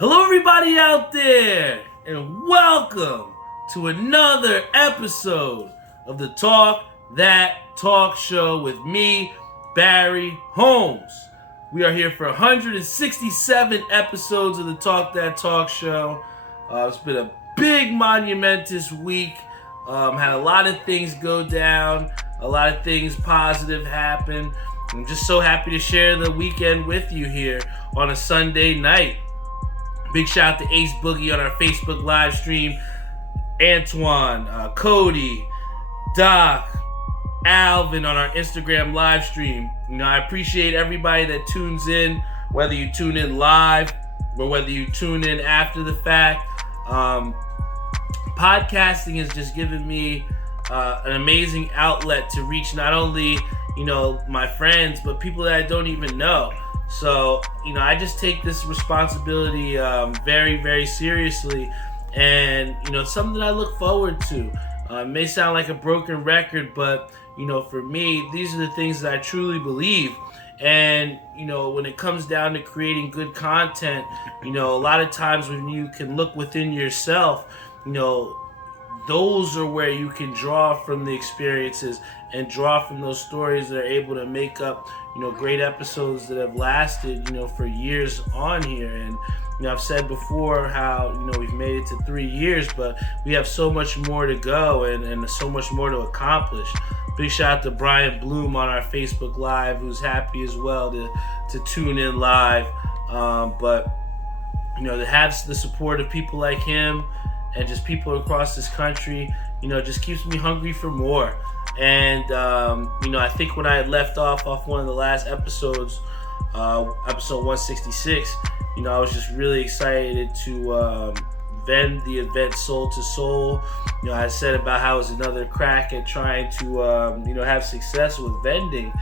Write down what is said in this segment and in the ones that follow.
Hello, everybody out there, and welcome to another episode of the Talk That Talk Show with me, Barry Holmes. We are here for 167 episodes of the Talk That Talk Show. It's been a big, monumentous week. Had a lot of things go down, a lot of things positive happen. I'm just so happy to share the weekend with you here on a Sunday night. Big shout out to Ace Boogie on our Facebook live stream, Antoine, Cody, Doc, Alvin on our Instagram live stream. I appreciate everybody that tunes in, whether you tune in live or whether you tune in after the fact. Podcasting has just given me an amazing outlet to reach not only my friends, but people that I don't even know. So, I just take this responsibility very, very seriously, and, it's something that I look forward to. It may sound like a broken record, but, for me, these are the things that I truly believe. And, when it comes down to creating good content, a lot of times when you can look within yourself, those are where you can draw from the experiences and draw from those stories that are able to make up, great episodes that have lasted, for years on here. And, I've said before how, we've made it to 3 years, but we have so much more to go and so much more to accomplish. Big shout out to Brian Bloom on our Facebook Live, who's happy as well to tune in live. But, to have the support of people like him and just people across this country, just keeps me hungry for more. And, I think when I had left off one of the last episodes, episode 166, I was just really excited to vend the event Soul to Soul. I said about how it was another crack at trying to, have success with vending.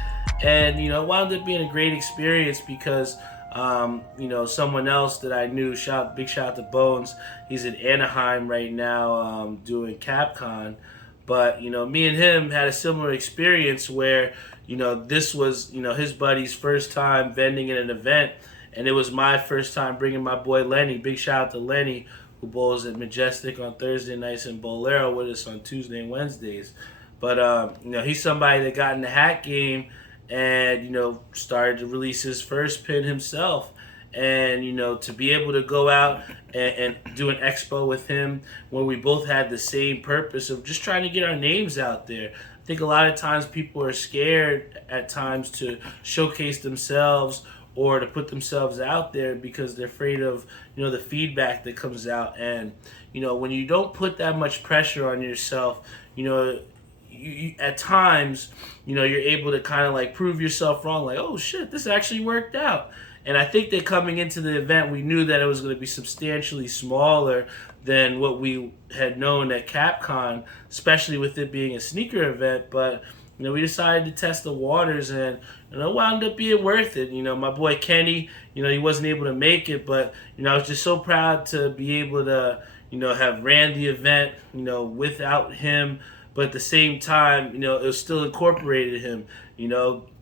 And, it wound up being a great experience because, someone else that I knew, big shout out to Bones, he's in Anaheim right now doing Capcom. But, me and him had a similar experience where, this was, his buddy's first time vending at an event. And it was my first time bringing my boy Lenny. Big shout out to Lenny, who bowls at Majestic on Thursday nights and Bolero with us on Tuesday and Wednesdays. But, he's somebody that got in the hat game and, started to release his first pin himself. And, to be able to go out and do an expo with him when we both had the same purpose of just trying to get our names out there. I think a lot of times people are scared at times to showcase themselves or to put themselves out there because they're afraid of, the feedback that comes out. And, when you don't put that much pressure on yourself, you at times, you're able to kind of like prove yourself wrong. Like, oh shit, this actually worked out. And I think that coming into the event, we knew that it was going to be substantially smaller than what we had known at Capcom, especially with it being a sneaker event. But, we decided to test the waters, and, it wound up being worth it. My boy Kenny, he wasn't able to make it, but, I was just so proud to be able to, have ran the event, without him. But at the same time, it still incorporated him,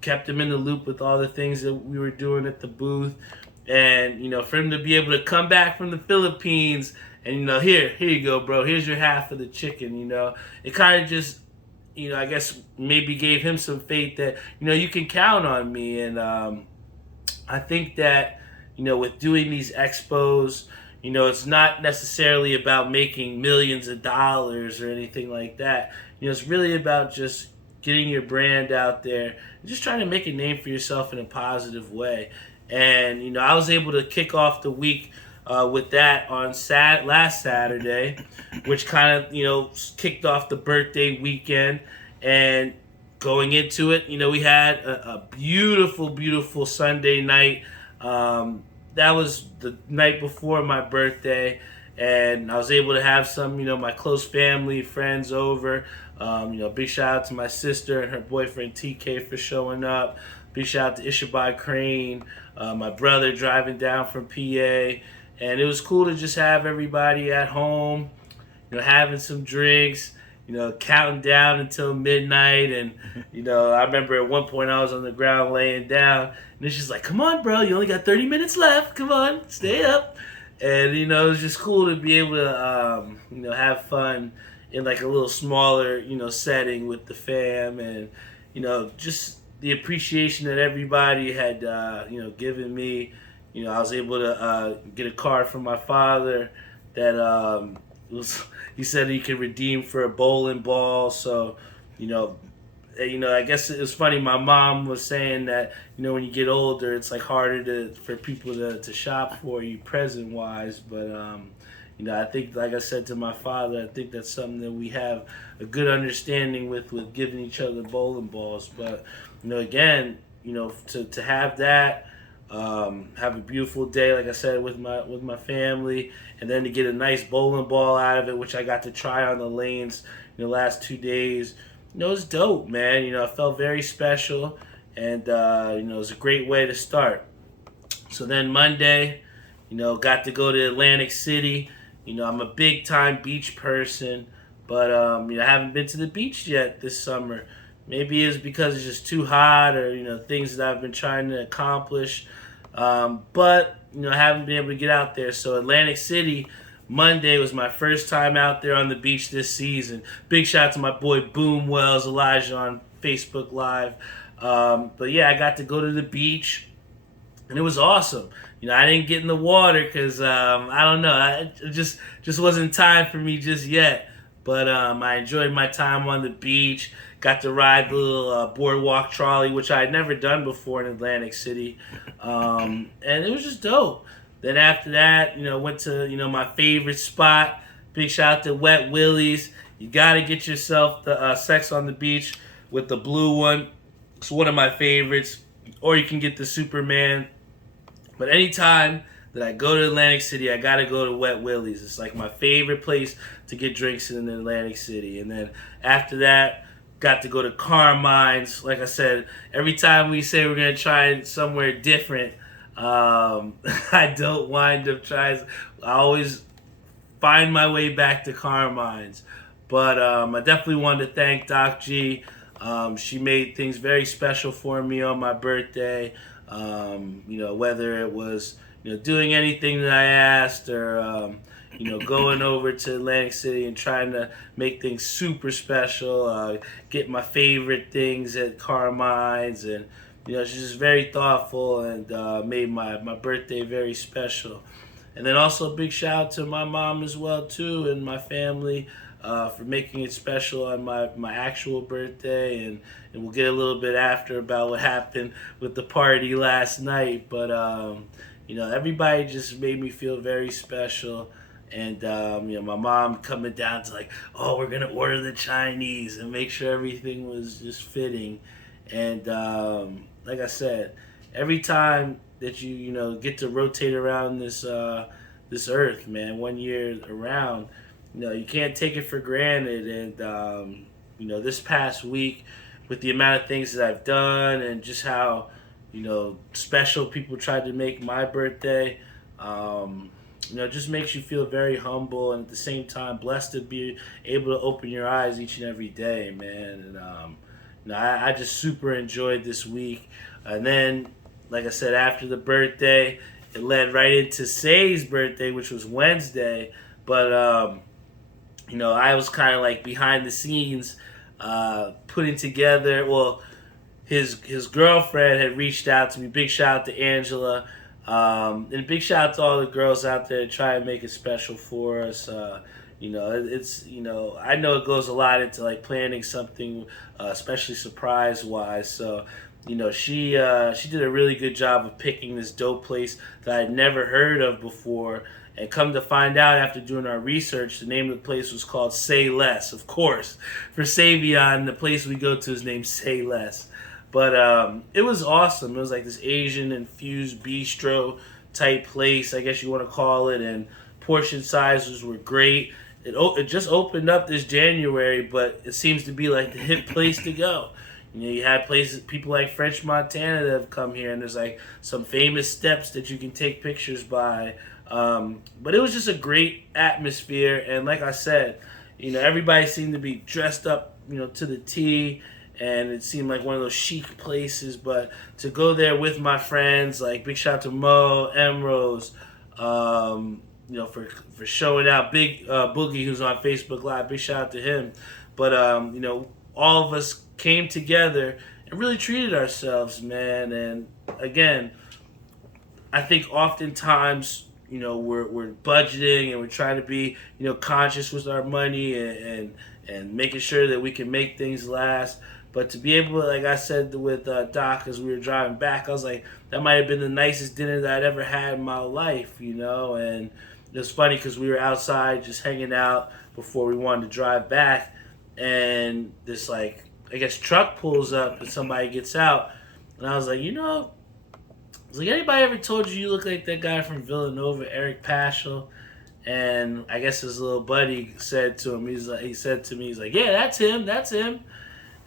kept him in the loop with all the things that we were doing at the booth. And, for him to be able to come back from the Philippines and, here you go, bro, here's your half of the chicken, it kind of just, I guess maybe gave him some faith that, you can count on me. And I think that, with doing these expos, it's not necessarily about making millions of dollars or anything like that. It's really about just getting your brand out there and just trying to make a name for yourself in a positive way. And, I was able to kick off the week with that on last Saturday, which kind of, kicked off the birthday weekend. And going into it, we had a beautiful, beautiful Sunday night. That was the night before my birthday, and I was able to have some, my close family, friends over. Big shout out to my sister and her boyfriend TK for showing up. Big shout out to Ishabai Crane, my brother driving down from PA. And it was cool to just have everybody at home, having some drinks, counting down until midnight. And, I remember at one point I was on the ground laying down, and it's just like, come on, bro, you only got 30 minutes left. Come on, stay up. And it was just cool to be able to have fun in like a little smaller setting with the fam, and just the appreciation that everybody had given me. I was able to get a card from my father that was he said he could redeem for a bowling ball. So you know I guess it was funny. My mom was saying that when you get older, it's like harder for people to shop for you present wise. But I think, like I said to my father, I think that's something that we have a good understanding with giving each other bowling balls. But again, to have that, have a beautiful day, like I said, with my family, and then to get a nice bowling ball out of it, which I got to try on the lanes the last 2 days. It's dope, man. I felt very special, and it was a great way to start. So then Monday, got to go to Atlantic City. I'm a big time beach person, but I haven't been to the beach yet this summer. Maybe it's because it's just too hot, or things that I've been trying to accomplish. But I haven't been able to get out there. So Atlantic City, Monday was my first time out there on the beach this season. Big shout out to my boy Boom Wells Elijah on Facebook Live. But yeah, I got to go to the beach, and it was awesome. I didn't get in the water because I don't know, it just wasn't time for me just yet. But I enjoyed my time on the beach. Got to ride the little boardwalk trolley, which I had never done before in Atlantic City, and it was just dope. Then after that, went to my favorite spot. Big shout out to Wet Willie's. You gotta get yourself the Sex on the Beach with the blue one. It's one of my favorites. Or you can get the Superman. But anytime that I go to Atlantic City, I gotta go to Wet Willie's. It's like my favorite place to get drinks in Atlantic City. And then after that, got to go to Carmine's. Like I said, every time we say we're gonna try somewhere different, I don't wind up trying. I always find my way back to Carmine's. But I definitely wanted to thank Doc G. She made things very special for me on my birthday. Whether it was doing anything that I asked, or going over to Atlantic City and trying to make things super special, get my favorite things at Carmine's, and she's just very thoughtful, and made my birthday very special. And then also a big shout out to my mom as well too, and my family, for making it special on my actual birthday, and we'll get a little bit after about what happened with the party last night. But everybody just made me feel very special. And my mom coming down to like, oh, we're gonna order the Chinese, and make sure everything was just fitting. And like I said, every time that you get to rotate around this earth, man, 1 year around, you can't take it for granted. And this past week, with the amount of things that I've done, and just how special people tried to make my birthday, just makes you feel very humble, and at the same time blessed to be able to open your eyes each and every day, man. And I just super enjoyed this week. And then, like I said, after the birthday, it led right into Say's birthday, which was Wednesday. But I was kind of like behind the scenes, putting together. Well, his girlfriend had reached out to me. Big shout out to Angela, and a big shout out to all the girls out there to try and make it special for us. It's I know it goes a lot into like planning something, especially surprise wise. So she did a really good job of picking this dope place that I'd never heard of before. And come to find out, after doing our research, the name of the place was called Say Less. Of course, for Savion, the place we go to is named Say Less. But it was awesome. It was like this Asian infused bistro type place, I guess you want to call it. And portion sizes were great. It just opened up this January, but it seems to be like the hip place to go. You had places, people like French Montana that have come here, and there's like some famous steps that you can take pictures by. But it was just a great atmosphere, and like I said, everybody seemed to be dressed up, to the T, and it seemed like one of those chic places. But to go there with my friends, like big shout out to Mo, Emrose, for showing out. Big Boogie, who's on Facebook Live, big shout out to him. But all of us came together and really treated ourselves, man. And again, I think oftentimes, we're budgeting and we're trying to be, conscious with our money and making sure that we can make things last. But to be able to, like I said with Doc as we were driving back, I was like, that might have been the nicest dinner that I'd ever had in my life, And it was funny because we were outside just hanging out before we wanted to drive back, and this, like, I guess truck pulls up and somebody gets out, and I was like, anybody ever told you look like that guy from Villanova, Eric Paschal? And I guess his little buddy said to him, he's like, yeah, that's him.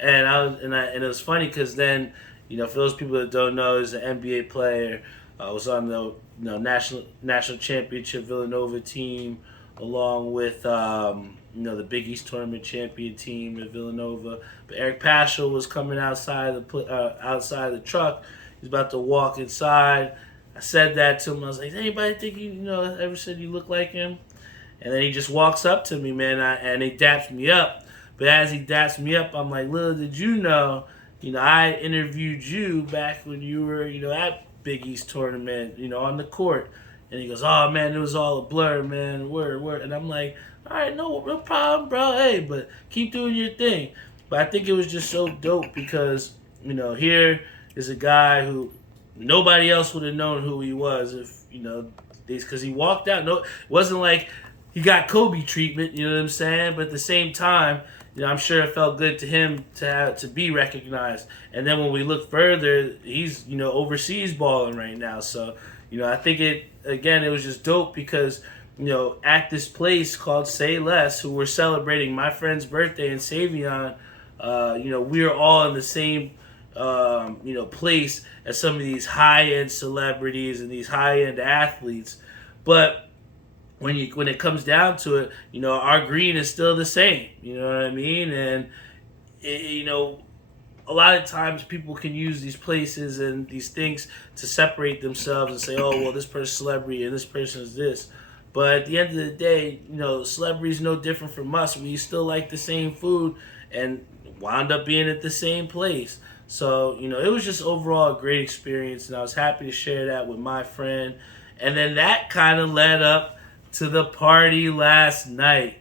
And it was funny because then, for those people that don't know, he's an NBA player. Was on the national championship Villanova team, along with the Big East tournament champion team at Villanova. But Eric Paschal was coming outside the truck. He's about to walk inside. I said that to him. I was like, anybody think ever said you look like him? And then he just walks up to me, man, and he daps me up. But as he daps me up, I'm like, little did you know, I interviewed you back when you were, at Big East tournament, on the court. And he goes, oh, man, it was all a blur, man, word. And I'm like, all right, no problem, bro. Hey, but keep doing your thing. But I think it was just so dope because, here is a guy who nobody else would have known who he was if, because he walked out. No, it wasn't like he got Kobe treatment, you know what I'm saying? But at the same time, I'm sure it felt good to him to be recognized. And then when we look further, he's, overseas balling right now. So, I think it was just dope because, at this place called Say Less, who we're celebrating my friend's birthday in Savion, we are all in the same, place as some of these high-end celebrities and these high-end athletes. But when it comes down to it, our green is still the same. You know what I mean? And a lot of times people can use these places and these things to separate themselves and say, oh, well, this person's celebrity and this person is this. But at the end of the day, celebrity is no different from us. We still like the same food and wound up being at the same place. So, it was just overall a great experience, and I was happy to share that with my friend. And then that kind of led up to the party last night.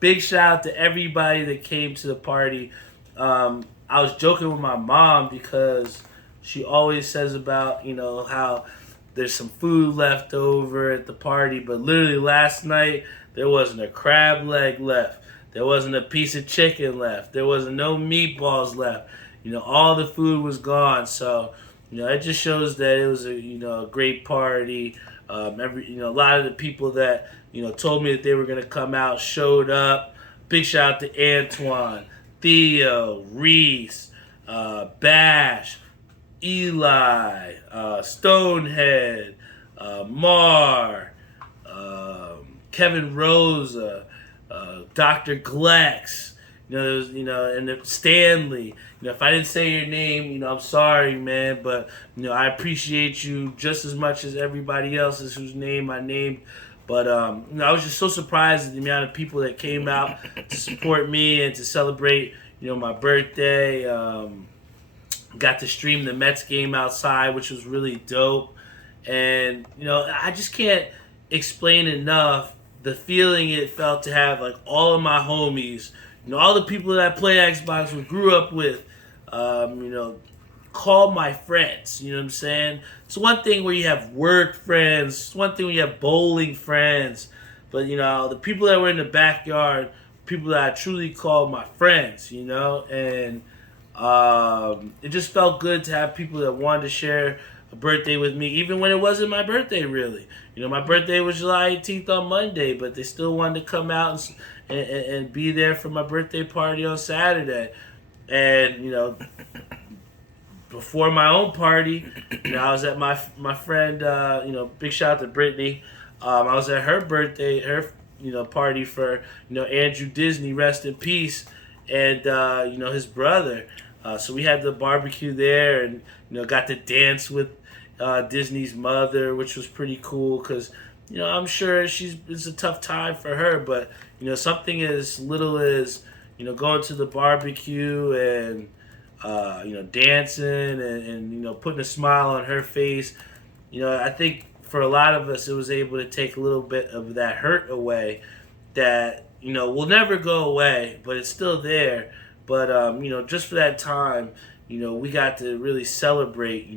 Big shout out to everybody that came to the party. I was joking with my mom because she always says about, how there's some food left over at the party, but literally last night there wasn't a crab leg left. There wasn't a piece of chicken left. There wasn't no meatballs left. All the food was gone. So, it just shows that it was a great party. A lot of the people that told me that they were gonna come out showed up. Big shout out to Antoine, Theo, Reese, Bash, Eli, Stonehead, Mar, Kevin Rosa, Dr. Glex. And Stanley. If I didn't say your name, I'm sorry, man, but I appreciate you just as much as everybody else's whose name I named. But I was just so surprised at the amount of people that came out to support me and to celebrate, my birthday. Got to stream the Mets game outside, which was really dope. And I just can't explain enough the feeling it felt to have like all of my homies. All the people that I play Xbox with, grew up with, call my friends. You know what I'm saying? It's one thing where you have work friends. It's one thing when you have bowling friends. But, the people that were in the backyard, people that I truly call my friends, And it just felt good to have people that wanted to share a birthday with me, even when it wasn't my birthday, really. My birthday was July 18th on Monday, but they still wanted to come out and be there for my birthday party on Saturday. And, before my own party, I was at my friend, big shout out to Brittany. I was at her birthday, party for, Andrew Disney, rest in peace, and, his brother. So we had the barbecue there and, got to dance with Disney's mother, which was pretty cool because, I'm sure it's a tough time for her, but something as little as going to the barbecue and dancing and putting a smile on her face. I think for a lot of us, it was able to take a little bit of that hurt away that will never go away, but it's still there. But just for that time, we got to really celebrate,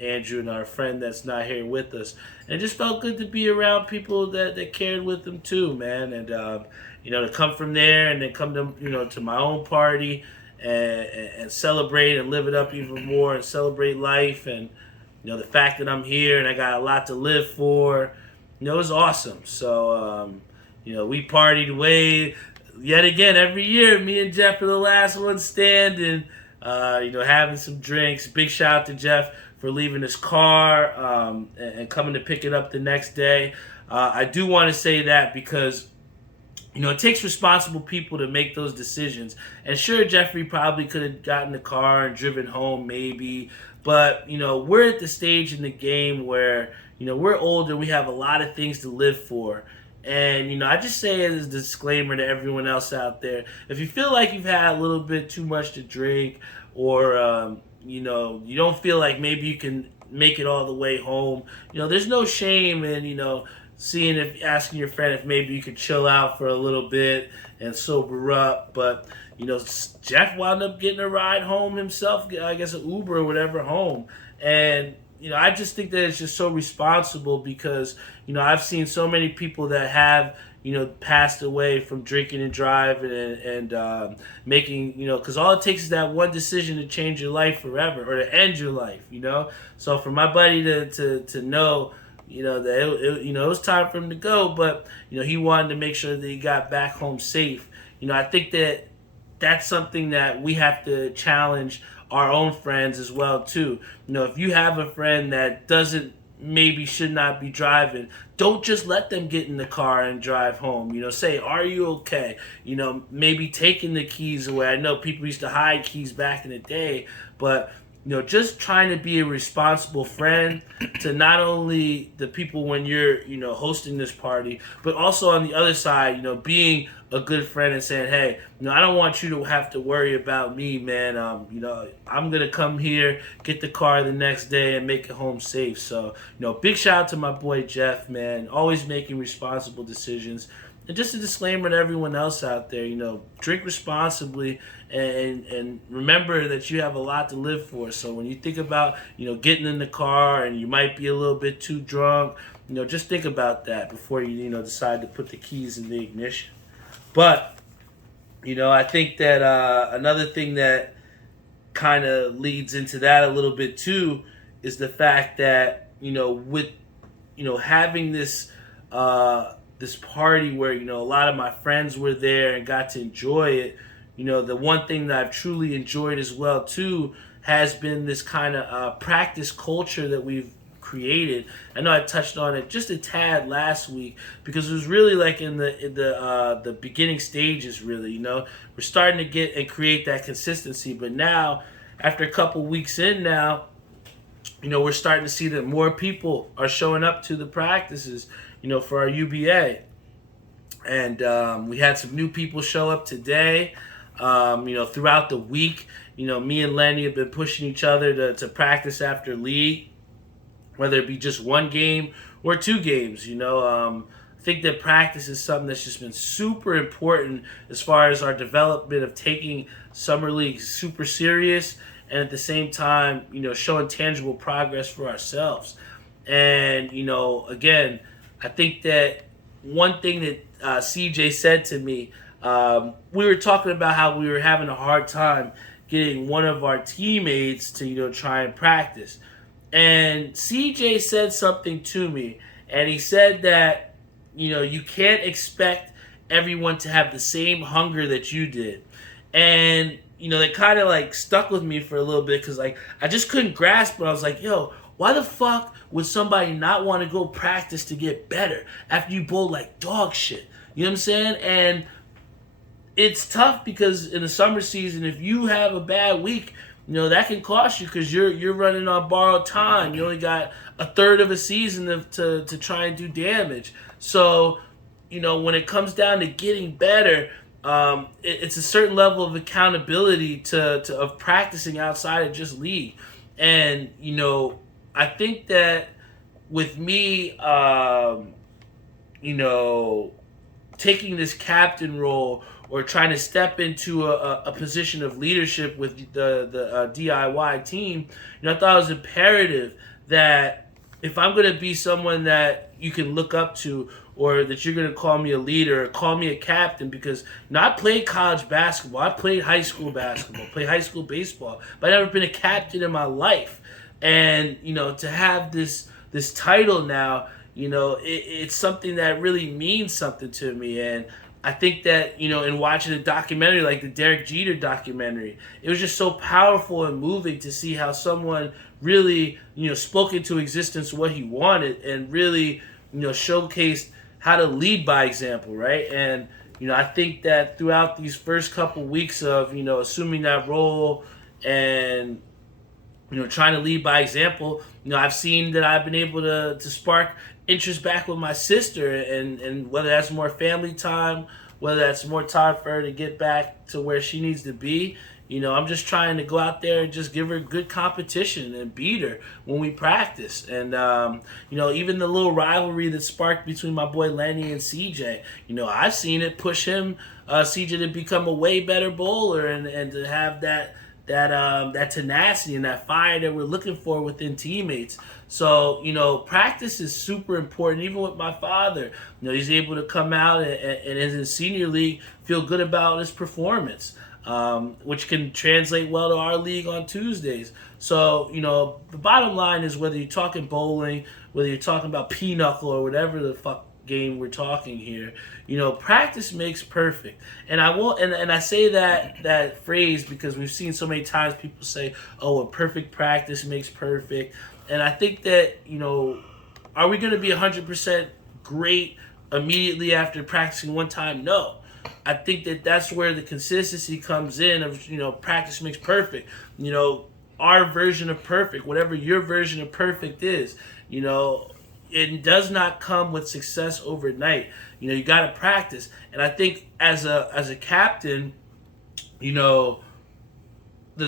Andrew and our friend that's not here with us, and it just felt good to be around people that cared with them too, man. And to come from there and then come to to my own party and celebrate and live it up even more and celebrate life and the fact that I'm here and I got a lot to live for, it was awesome. So we partied away yet again every year. Me and Jeff are the last ones standing, having some drinks. Big shout out to Jeff for leaving his car and coming to pick it up the next day. I do want to say that because it takes responsible people to make those decisions. And sure, Jeffrey probably could have gotten the car and driven home maybe. But, we're at the stage in the game where, we're older. We have a lot of things to live for. And, I just say it as a disclaimer to everyone else out there. If you feel like you've had a little bit too much to drink or, you don't feel like maybe you can make it all the way home, there's no shame in, asking your friend if maybe you could chill out for a little bit and sober up. But Jeff wound up getting a ride home himself, I guess an Uber or whatever home. And I just think that it's just so responsible because I've seen so many people that have passed away from drinking and driving and making because all it takes is that one decision to change your life forever or to end your life. So for my buddy to know that it was time for him to go, but he wanted to make sure that he got back home safe. I think that that's something that we have to challenge our own friends as well too. If you have a friend that should not be driving, don't just let them get in the car and drive home. Say, are you okay? Maybe taking the keys away. I know people used to hide keys back in the day, but just trying to be a responsible friend to not only the people when you're, hosting this party, but also on the other side, being a good friend and saying, hey, I don't want you to have to worry about me, man. I'm going to come here, get the car the next day and make it home safe. So, big shout out to my boy Jeff, man, always making responsible decisions. And just a disclaimer to everyone else out there, drink responsibly and remember that you have a lot to live for. So when you think about, getting in the car and you might be a little bit too drunk, just think about that before you, decide to put the keys in the ignition. But, I think that another thing that kind of leads into that a little bit too is the fact that, with, having this party where a lot of my friends were there and got to enjoy it. The one thing that I've truly enjoyed as well too has been this kind of practice culture that we've created. I know I touched on it just a tad last week because it was really like in the beginning stages. Really, we're starting to get and create that consistency. But now, after a couple weeks in now, we're starting to see that more people are showing up to the practices. For our UBA. And we had some new people show up today. Throughout the week, me and Lenny have been pushing each other to practice after league, whether it be just one game or two games. I think that practice is something that's just been super important as far as our development of taking summer league super serious and at the same time, showing tangible progress for ourselves. And, again, I think that one thing that CJ said to me, we were talking about how we were having a hard time getting one of our teammates to, try and practice. And CJ said something to me, and he said that, you can't expect everyone to have the same hunger that you did. And, they kind of like stuck with me for a little bit because like I just couldn't grasp it. I was like, yo, why the fuck would somebody not want to go practice to get better after you bowl like dog shit? You know what I'm saying? And it's tough because in the summer season, if you have a bad week, that can cost you because you're running on borrowed time. You only got a third of a season to try and do damage. So, when it comes down to getting better, it's a certain level of accountability to of practicing outside of just league. And, I think that with me, you know, taking this captain role or trying to step into a position of leadership with the DIY team, I thought it was imperative that if I'm going to be someone that you can look up to or that you're going to call me a leader or call me a captain because I played college basketball, I played high school basketball, played high school baseball, but I've never been a captain in my life. And, to have this title now, it's something that really means something to me. And I think that, in watching a documentary like the Derek Jeter documentary, it was just so powerful and moving to see how someone really, spoke into existence what he wanted and really, showcased how to lead by example, right? And, I think that throughout these first couple weeks of, assuming that role and, trying to lead by example, I've seen that I've been able to spark interest back with my sister, and whether that's more family time, whether that's more time for her to get back to where she needs to be, I'm just trying to go out there and just give her good competition and beat her when we practice. And, even the little rivalry that sparked between my boy Lenny and CJ, I've seen it push him, CJ, to become a way better bowler and to have that tenacity and that fire that we're looking for within teammates. So, practice is super important. Even with my father, he's able to come out and in his senior league feel good about his performance, which can translate well to our league on Tuesdays. So, the bottom line is whether you're talking bowling, whether you're talking about pinochle or whatever the fuck game we're talking here, practice makes perfect. And I will, and I say that phrase because we've seen so many times people say, "Oh, a perfect practice makes perfect." And I think that, are we going to be 100% great immediately after practicing one time? No. I think that that's where the consistency comes in of, practice makes perfect. Our version of perfect, whatever your version of perfect is, it does not come with success overnight. You got to practice. And I think as a captain, the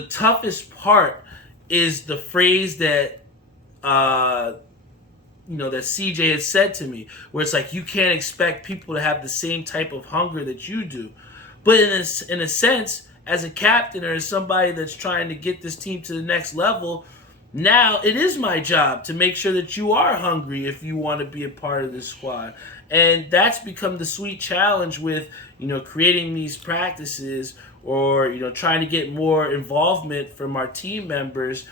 toughest part is the phrase that that CJ has said to me, where it's like you can't expect people to have the same type of hunger that you do. But in a sense, as a captain or as somebody that's trying to get this team to the next level, now it is my job to make sure that you are hungry if you want to be a part of this squad. And that's become the sweet challenge with, creating these practices or, trying to get more involvement from our team members.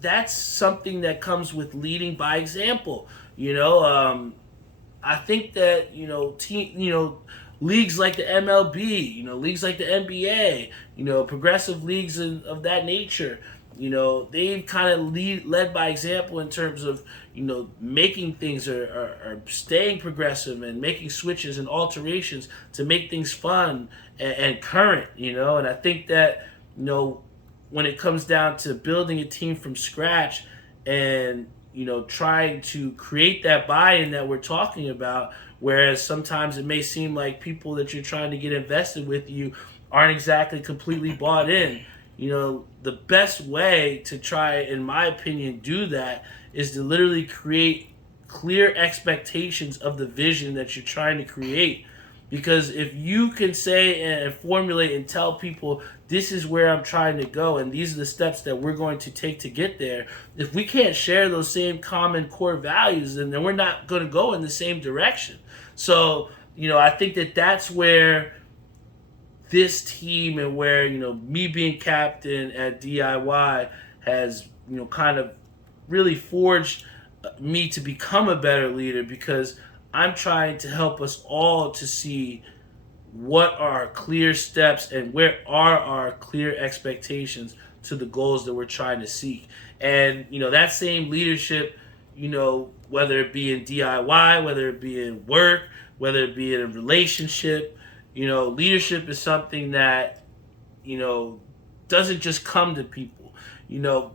That's something that comes with leading by example. I think that, leagues like the MLB, leagues like the NBA, progressive leagues of that nature, they've kind of led by example in terms of, making things or staying progressive and making switches and alterations to make things fun and current, and I think that, when it comes down to building a team from scratch and, trying to create that buy-in that we're talking about, whereas sometimes it may seem like people that you're trying to get invested with you aren't exactly completely bought in. The best way to try, in my opinion, do that is to literally create clear expectations of the vision that you're trying to create. Because if you can say and formulate and tell people, this is where I'm trying to go and these are the steps that we're going to take to get there, if we can't share those same common core values, then we're not going to go in the same direction. So, I think that that's where this team and where, me being captain at DIY has, kind of really forged me to become a better leader, because I'm trying to help us all to see what are our clear steps and where are our clear expectations to the goals that we're trying to seek. And, that same leadership, whether it be in DIY, whether it be in work, whether it be in a relationship, leadership is something that, doesn't just come to people.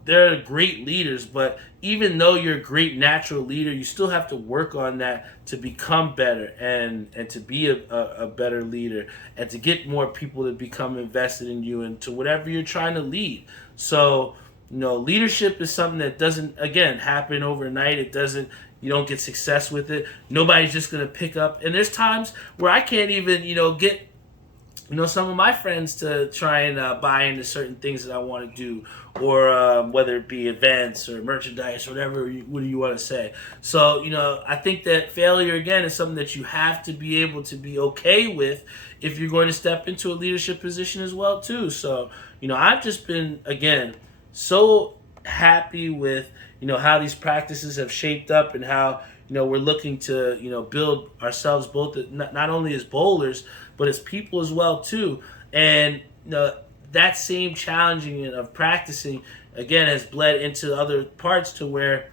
They're great leaders, but even though you're a great natural leader, you still have to work on that to become better and to be a better leader and to get more people to become invested in you and to whatever you're trying to lead. So, leadership is something that doesn't, again, happen overnight. You don't get success with it. Nobody's just going to pick up. And there's times where I can't even, get some of my friends to try and buy into certain things that I want to do, or whether it be events or merchandise or whatever you want to say. So, I think that failure, again, is something that you have to be able to be okay with if you're going to step into a leadership position as well, too. So, I've just been, again, so happy with, how these practices have shaped up and how, we're looking to, build ourselves both not only as bowlers, but as people as well too. And that same challenging of practicing, again, has bled into other parts to where,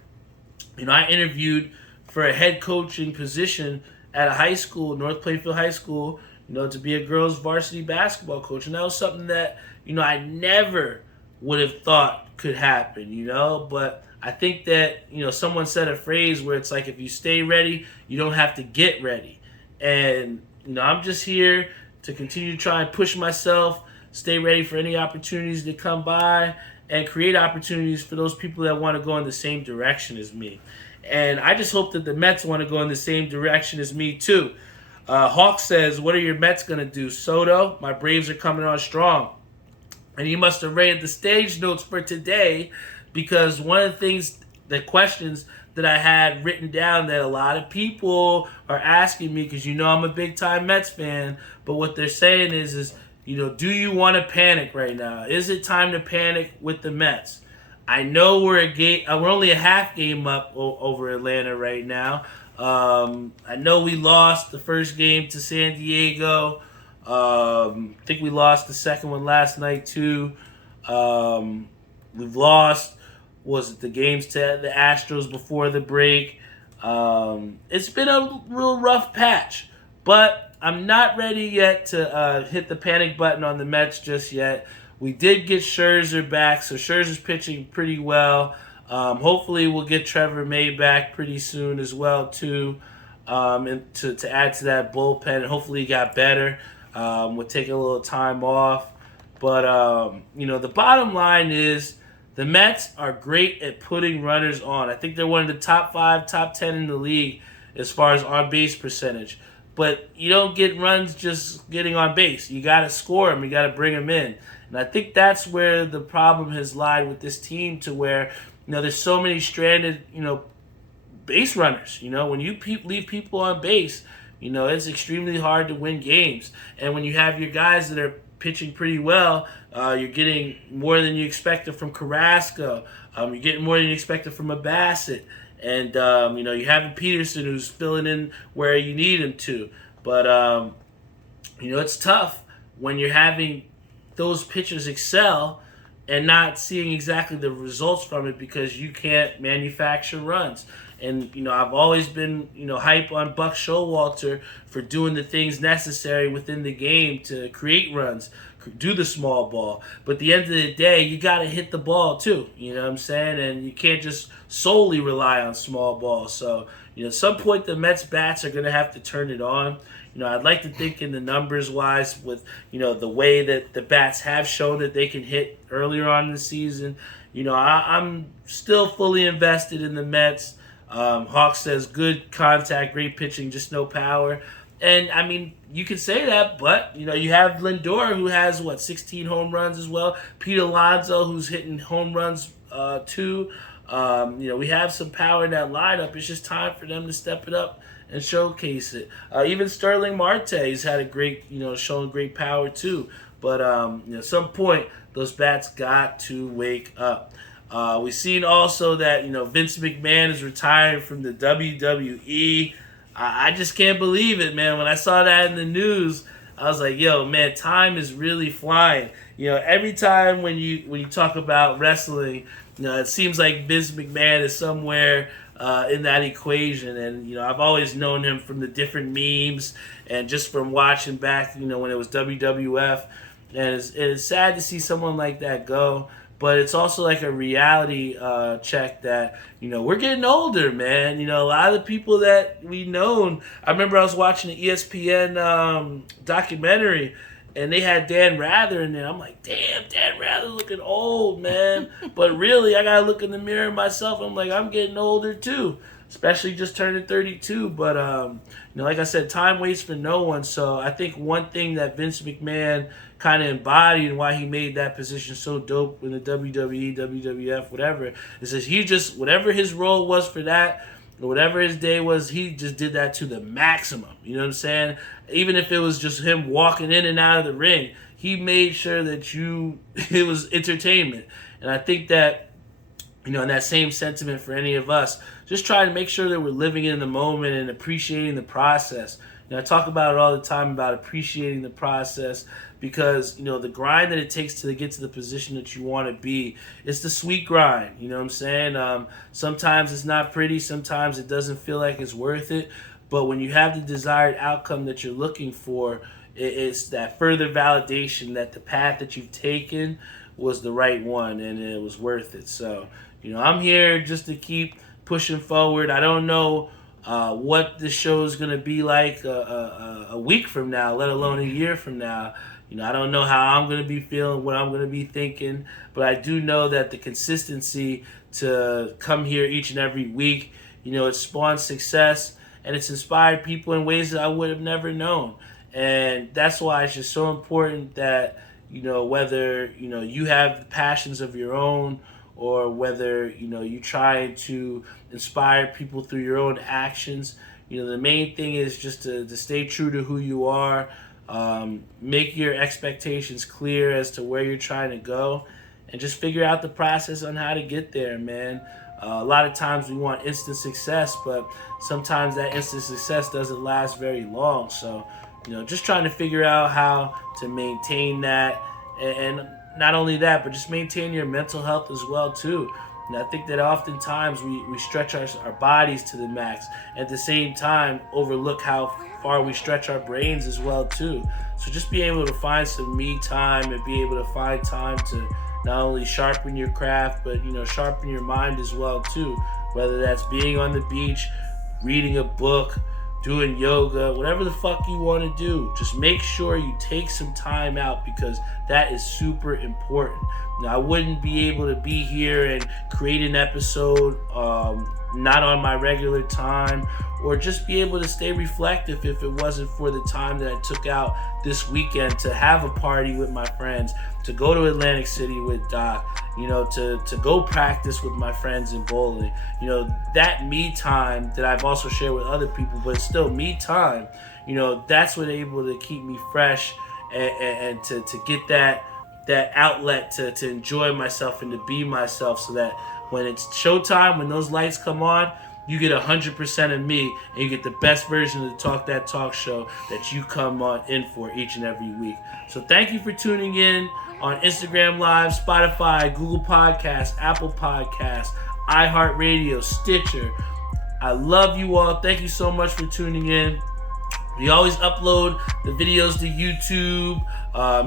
I interviewed for a head coaching position at a high school, North Plainfield High School, to be a girls varsity basketball coach. And that was something that, I never would have thought could happen, but I think that, someone said a phrase where it's like, if you stay ready, you don't have to get ready. And, I'm just here to continue to try and push myself, stay ready for any opportunities that come by, and create opportunities for those people that want to go in the same direction as me. And I just hope that the Mets want to go in the same direction as me, too. Hawk says, what are your Mets going to do? Soto, my Braves are coming on strong. And you must have read the stage notes for today, because one of the questions that I had written down that a lot of people are asking me, because I'm a big-time Mets fan, but what they're saying is do you want to panic right now? Is it time to panic with the Mets? I know we're only a half game up over Atlanta right now. I know we lost the first game to San Diego. I think we lost the second one last night too. We've lost, was it the games to the Astros before the break? It's been a real rough patch, but I'm not ready yet to hit the panic button on the Mets just yet. We did get Scherzer back, so Scherzer's pitching pretty well. Hopefully we'll get Trevor May back pretty soon as well too, and to add to that bullpen. And hopefully he got better. We'll take a little time off. But, the bottom line is the Mets are great at putting runners on. I think they're one of the top 5, top 10 in the league as far as on-base percentage. But you don't get runs just getting on base. You got to score them. You got to bring them in. And I think that's where the problem has lied with this team, to where, there's so many stranded, base runners. When you leave people on base, it's extremely hard to win games. And when you have your guys that are pitching pretty well, you're getting more than you expected from Carrasco. You're getting more than you expected from a Bassett. And, you have Peterson who's filling in where you need him to. But, it's tough when you're having those pitchers excel and not seeing exactly the results from it because you can't manufacture runs. And, I've always been, hype on Buck Showalter for doing the things necessary within the game to create runs, do the small ball. But at the end of the day, you got to hit the ball too, you know what I'm saying? And you can't just solely rely on small ball. So, at some point the Mets bats are going to have to turn it on. I'd like to think in the numbers-wise with, the way that the bats have shown that they can hit earlier on in the season. I'm still fully invested in the Mets. Hawk says good contact, great pitching, just no power. And, you could say that, but, you have Lindor who has, 16 home runs as well. Pete Alonso who's hitting home runs too. We have some power in that lineup. It's just time for them to step it up and showcase it. Even Sterling Marte's had a great, showing great power too. But at some point, those bats got to wake up. We've seen also that, Vince McMahon is retiring from the WWE. I just can't believe it, man. When I saw that in the news, I was like, yo, man, time is really flying. Every time when you talk about wrestling, it seems like Vince McMahon is somewhere in that equation. And, I've always known him from the different memes and just from watching back, when it was WWF. And it's sad to see someone like that go. But it's also like a reality check that, we're getting older, man. A lot of the people that we known. I remember I was watching the ESPN documentary, and they had Dan Rather in there. I'm like, damn, Dan Rather looking old, man. But really, I gotta look in the mirror myself. I'm like, I'm getting older too, especially just turning 32. But like I said, time waits for no one. So I think one thing that Vince McMahon kind of embodied and why he made that position so dope in the WWE, WWF, whatever, is that he just, whatever his role was for that, or whatever his day was, he just did that to the maximum. You know what I'm saying? Even if it was just him walking in and out of the ring, he made sure that it was entertainment. And I think that, in that same sentiment for any of us, just try to make sure that we're living in the moment and appreciating the process. I talk about it all the time about appreciating the process because, the grind that it takes to get to the position that you want to be, it's the sweet grind. You know what I'm saying? Sometimes it's not pretty. Sometimes it doesn't feel like it's worth it. But when you have the desired outcome that you're looking for, it's that further validation that the path that you've taken was the right one and it was worth it. So, I'm here just to keep pushing forward. I don't know what the show is going to be like a week from now, let alone a year from now. I don't know how I'm going to be feeling, what I'm going to be thinking, but I do know that the consistency to come here each and every week, it spawned success and it's inspired people in ways that I would have never known. And that's why it's just so important that, whether, you have the passions of your own or whether, you try to inspire people through your own actions, the main thing is just to stay true to who you are, make your expectations clear as to where you're trying to go, and just figure out the process on how to get there, man. A lot of times we want instant success, but sometimes that instant success doesn't last very long. So, just trying to figure out how to maintain that, and not only that, but just maintain your mental health as well too. And I think that oftentimes we stretch our bodies to the max, at the same time overlook how far we stretch our brains as well too. So just be able to find some me time and be able to find time to not only sharpen your craft, but sharpen your mind as well too. Whether that's being on the beach, reading a book, doing yoga, whatever the fuck you want to do, just make sure you take some time out because that is super important. Now, I wouldn't be able to be here and create an episode not on my regular time, or just be able to stay reflective if it wasn't for the time that I took out this weekend to have a party with my friends, to go to Atlantic City with Doc, to go practice with my friends in bowling. That me time that I've also shared with other people, but it's still me time, that's what able to keep me fresh and to get that outlet to enjoy myself and to be myself, so that when it's showtime, when those lights come on, you get 100% of me, and you get the best version of the Talk That Talk show that you come on in for each and every week. So thank you for tuning in on Instagram Live, Spotify, Google Podcasts, Apple Podcasts, iHeartRadio, Stitcher. I love you all. Thank you so much for tuning in. We always upload the videos to YouTube.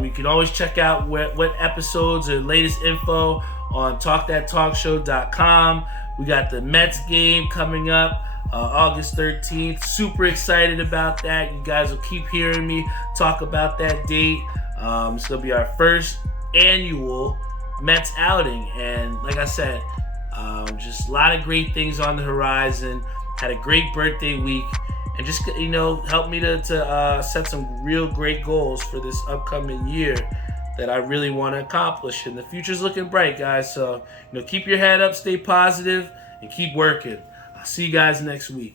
You can always check out what episodes or latest info on TalkThatTalkShow.com. We got the Mets game coming up August 13th. Super excited about that. You guys will keep hearing me talk about that date. It's going to be our first annual Mets outing. And like I said, just a lot of great things on the horizon. Had a great birthday week. And just, help me to set some real great goals for this upcoming year that I really want to accomplish. And the future's looking bright, guys. So, keep your head up, stay positive, and keep working. I'll see you guys next week.